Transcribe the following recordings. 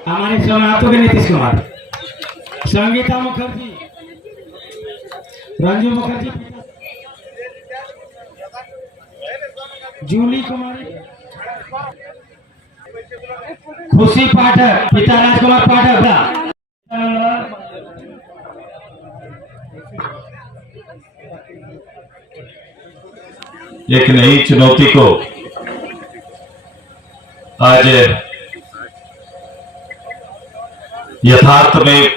हमारे सोनातों के नीतीश कुमार, संगीता मुखर्जी, रंजू मुखर्जी, जूली कुमारी, खुशी पाठक, पिता राजकुमार पाठक था। एक नई चुनौती को आज यथार्थ में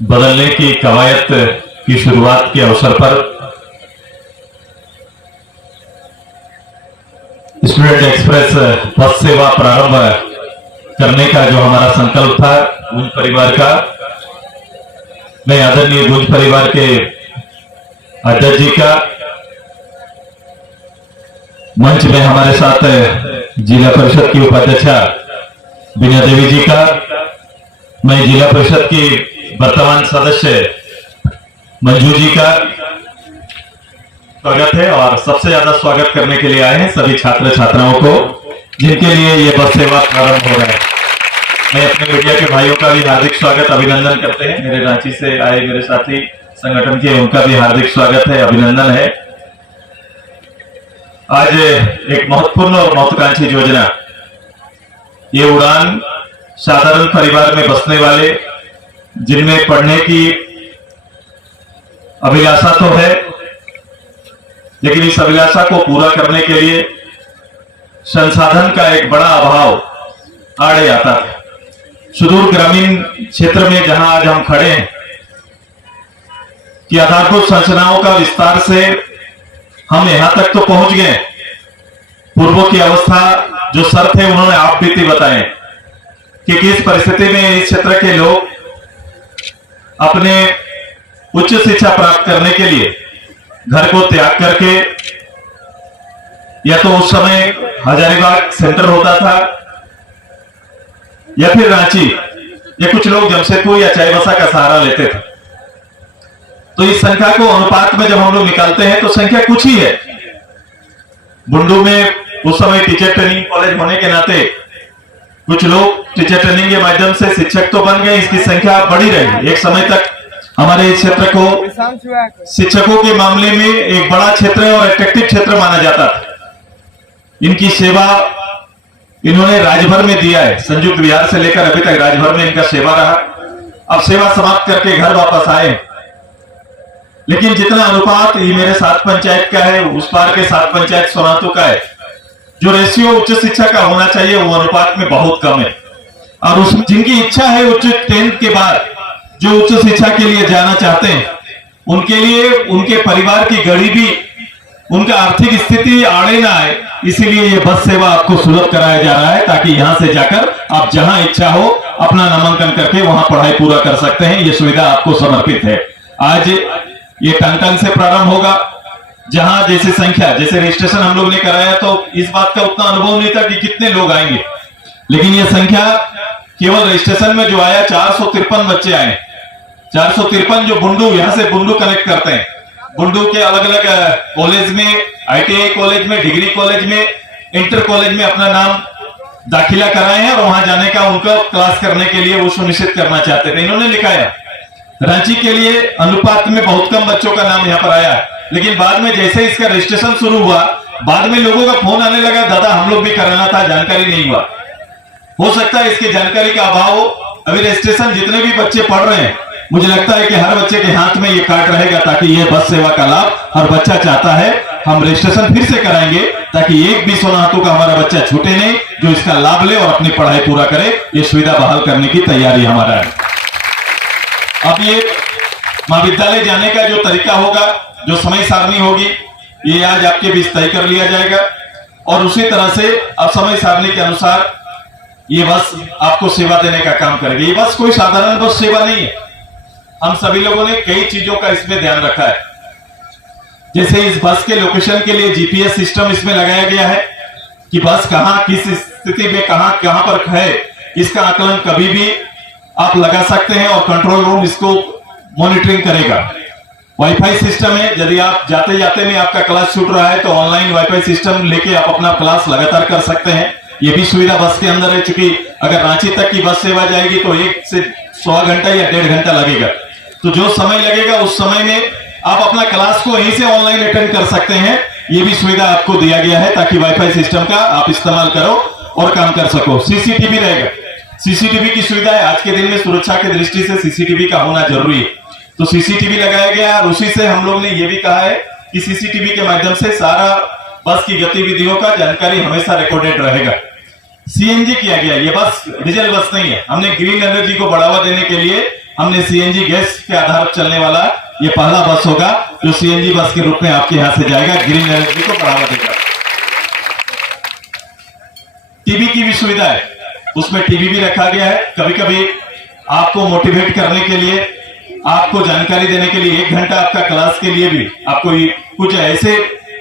बदलने की कवायद की शुरुआत के अवसर पर स्टूडेंट एक्सप्रेस बस सेवा प्रारंभ करने का जो हमारा संकल्प था गुंज परिवार का, मैं आदरणीय गुंज परिवार के अध्यक्ष जी का, मंच में हमारे साथ जिला परिषद की उपाध्यक्षा बीना देवी जी का, मैं जिला परिषद की वर्तमान सदस्य मंजू जी का स्वागत है और सबसे ज्यादा स्वागत करने के लिए आए हैं सभी छात्र छात्राओं को जिनके लिए ये बस सेवा प्रारंभ हो रहा है। मैं अपने मीडिया के भाइयों का भी हार्दिक स्वागत अभिनंदन करते हैं। मेरे रांची से आए मेरे साथी संगठन के, उनका भी हार्दिक स्वागत है, अभिनंदन है। आज एक महत्वपूर्ण और महत्वाकांक्षी योजना, ये उड़ान साधारण परिवार में बसने वाले जिनमें पढ़ने की अभिलाषा तो है, लेकिन इस अभिलाषा को पूरा करने के लिए संसाधन का एक बड़ा अभाव आड़े आता है। सुदूर ग्रामीण क्षेत्र में जहां आज हम खड़े हैं कि आधारभूत संरचनाओं का विस्तार से हम यहां तक तो पहुंच गए। पूर्वों की अवस्था जो शर्त है उन्होंने आप बीती बताए कि किस परिस्थिति में इस क्षेत्र के लोग अपने उच्च शिक्षा प्राप्त करने के लिए घर को त्याग करके, या तो उस समय हजारीबाग सेंटर होता था या फिर रांची, या कुछ लोग जमशेदपुर या चाईबासा का सहारा लेते थे। तो इस संख्या को अनुपात में जब हम लोग निकालते हैं तो संख्या कुछ ही है। बुंडू में उस समय टीचर ट्रेनिंग कॉलेज होने के नाते कुछ लोग टीचर ट्रेनिंग के माध्यम से शिक्षक तो बन गए, इसकी संख्या बढ़ी रही। एक समय तक हमारे इस क्षेत्र को शिक्षकों के मामले में एक बड़ा क्षेत्र और अट्रैक्टिव क्षेत्र माना जाता था। इनकी सेवा इन्होंने राज्यभर में दिया है, संयुक्त बिहार से लेकर अभी तक राज्यभर में इनका सेवा रहा। अब सेवा समाप्त करके घर वापस आए, लेकिन जितना अनुपात ये मेरे 7 पंचायत का है, उस पार के 7 पंचायत सोनातों का है, जो रेशियो उच्च शिक्षा का होना चाहिए वो अनुपात में बहुत कम है। और उसमें जिनकी इच्छा है उच्च 10th के बाद जो उच्च शिक्षा के लिए जाना चाहते हैं, उनके लिए उनके परिवार की गरीबी, उनका आर्थिक स्थिति आड़े ना आए, इसीलिए ये बस सेवा आपको सुलभ कराया जा रहा है, ताकि यहां से जाकर आप जहां इच्छा हो अपना नामांकन करके वहां पढ़ाई पूरा कर सकते हैं। ये सुविधा आपको समर्पित है। आज ये टंटन से प्रारंभ होगा, जहां जैसे संख्या, जैसे रजिस्ट्रेशन हम लोग ने कराया तो इस बात का उतना अनुभव नहीं था कि कितने लोग आएंगे, लेकिन ये संख्या केवल रजिस्ट्रेशन में जो आया 453 बच्चे आए। 453 जो बुंडू, यहां से बुंडू कनेक्ट करते हैं, बुंडू के अलग अलग कॉलेज में, ITI कॉलेज में, डिग्री कॉलेज में, इंटर कॉलेज में अपना नाम दाखिला कराए हैं और वहां जाने का उनका क्लास करने के लिए वो सुनिश्चित करना चाहते थे। इन्होंने लिखा है रांची के लिए अनुपात में बहुत कम बच्चों का नाम यहाँ पर आया है, लेकिन बाद में जैसे इसका रजिस्ट्रेशन शुरू हुआ, बाद में लोगों का फोन आने लगा, दादा हम लोग भी कराना था, जानकारी नहीं हुआ। हो सकता है इसकी जानकारी का अभाव हो। अभी रजिस्ट्रेशन जितने भी बच्चे पढ़ रहे हैं, मुझे लगता है कि हर बच्चे के हाथ में ये कार्ड रहेगा, ताकि ये बस सेवा का लाभ हर बच्चा चाहता है। हम रजिस्ट्रेशन फिर से कराएंगे ताकि एक भी सोनातों का हमारा बच्चा छूटे नहीं, जो इसका लाभ ले और अपनी पढ़ाई पूरा करे। ये सुविधा बहाल करने की तैयारी हमारा है। अब ये महाविद्यालय जाने का जो तरीका होगा, जो समय सारणी होगी, ये आज आपके बीच तय कर लिया जाएगा और उसी तरह से अब समय सारणी के अनुसार ये बस आपको सेवा देने का काम करेगी। ये बस कोई साधारण बस सेवा नहीं है। हम सभी लोगों ने कई चीजों का इसमें ध्यान रखा है, जैसे इस बस के लोकेशन के लिए GPS सिस्टम इसमें लगाया गया है कि बस कहां, किस स्थिति में कहां पर है, इसका आकलन कभी भी आप लगा सकते हैं और कंट्रोल रूम इसको मॉनिटरिंग करेगा। वाईफाई सिस्टम है, यदि आप जाते जाते में आपका क्लास छूट रहा है तो ऑनलाइन वाईफाई सिस्टम लेके आप अपना क्लास लगातार कर सकते हैं। ये भी सुविधा बस के अंदर है, चूंकि अगर रांची तक की बस सेवा जाएगी तो 1 से 1.25 घंटा या 1.5 घंटा लगेगा। तो जो समय लगेगा उस समय में आप अपना क्लास को यहीं से ऑनलाइन अटेंड कर सकते हैं। ये भी सुविधा आपको दिया गया है ताकि वाईफाई सिस्टम का आप इस्तेमाल करो और काम कर सको। सीसीटीवी रहेगा, सीसीटीवी की सुविधा है। आज के दिन में सुरक्षा की दृष्टि से सीसीटीवी का होना जरूरी है, तो सीसीटीवी लगाया गया है। और उसी से हम लोग ने ये भी कहा है कि सीसीटीवी के माध्यम से सारा बस की गतिविधियों का जानकारी हमेशा रिकॉर्डेड रहेगा। सीएनजी किया गया, ये बस डीजल बस नहीं है। हमने ग्रीन एनर्जी को बढ़ावा देने के लिए हमने सीएनजी गैस के आधार पर चलने वाला ये पहला बस होगा जो सीएनजी बस के रूप में आपके यहां से जाएगा, ग्रीन एनर्जी को बढ़ावा देगा। टीवी की भी सुविधा है, उसमें टीवी भी रखा गया है। कभी कभी आपको मोटिवेट करने के लिए, आपको जानकारी देने के लिए 1 घंटा आपका क्लास के लिए भी आपको कुछ ऐसे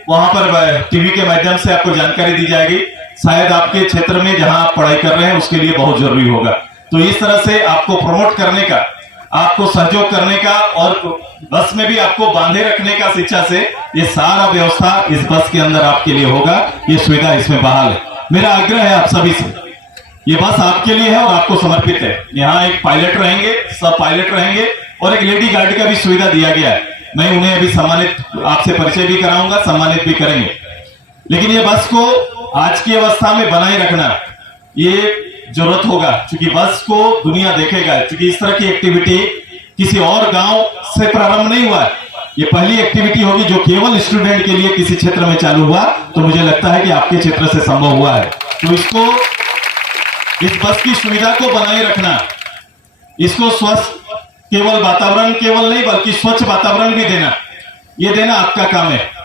वहां पर टीवी के माध्यम से आपको जानकारी दी जाएगी, शायद आपके क्षेत्र में जहां आप पढ़ाई कर रहे हैं उसके लिए बहुत जरूरी होगा। तो इस तरह से आपको प्रमोट करने का, आपको सहयोग करने का और बस में भी आपको बांधे रखने का शिक्षा से ये सारा व्यवस्था इस बस के अंदर आपके लिए होगा। ये सुविधा इसमें बहाल है। मेरा आग्रह है आप सभी से, ये बस आपके लिए है और आपको समर्पित है। यहाँ एक पायलट रहेंगे, सब पायलट रहेंगे और एक लेडी गार्ड का भी सुविधा दिया गया है। मैं उन्हें अभी सम्मानित, आपसे परिचय भी कराऊंगा, सम्मानित भी करेंगे। लेकिन ये बस को आज की अवस्था में बनाए रखना ये जरूरत होगा, क्योंकि बस को दुनिया देखेगा। क्योंकि इस तरह की एक्टिविटी किसी और गांव से प्रारंभ नहीं हुआ है, ये पहली एक्टिविटी होगी जो केवल स्टूडेंट के लिए किसी क्षेत्र में चालू हुआ। तो मुझे लगता है कि आपके क्षेत्र से संभव हुआ है। तो इसको, इस बस की सुविधा को बनाए रखना, इसको स्वस्थ, केवल वातावरण केवल नहीं बल्कि स्वच्छ वातावरण भी देना, ये देना आपका काम है।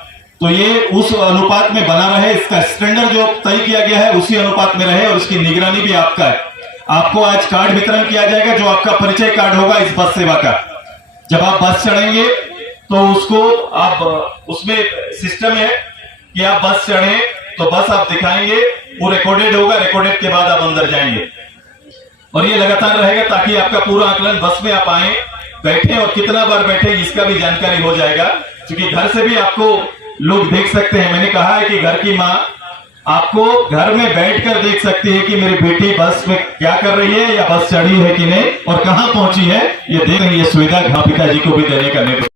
तो ये उस अनुपात में बना रहे, इसका स्टैंडर्ड जो तय किया गया है उसी अनुपात में रहे और इसकी निगरानी भी आपका है। आपको आज कार्ड वितरण किया जाएगा जो आपका परिचय कार्ड होगा इस बस सेवा का। जब आप बस चढ़ेंगे तो उसको आप, उसमें सिस्टम है कि आप बस चढ़े तो बस आप दिखाएंगे, वो रिकॉर्डेड होगा, रिकॉर्डेड के बाद आप अंदर जाएंगे और ये लगातार रहेगा ताकि आपका पूरा आकलन, बस में आप आए, बैठे और कितना बार बैठे इसका भी जानकारी हो जाएगा। क्योंकि घर से भी आपको लोग देख सकते हैं। मैंने कहा है कि घर की माँ आपको घर में बैठकर देख सकती है कि मेरी बेटी बस में क्या कर रही है या बस चढ़ी है कि नहीं और कहां पहुंची है, ये देख रही है। सुविधा पिताजी को भी देने का निर्णय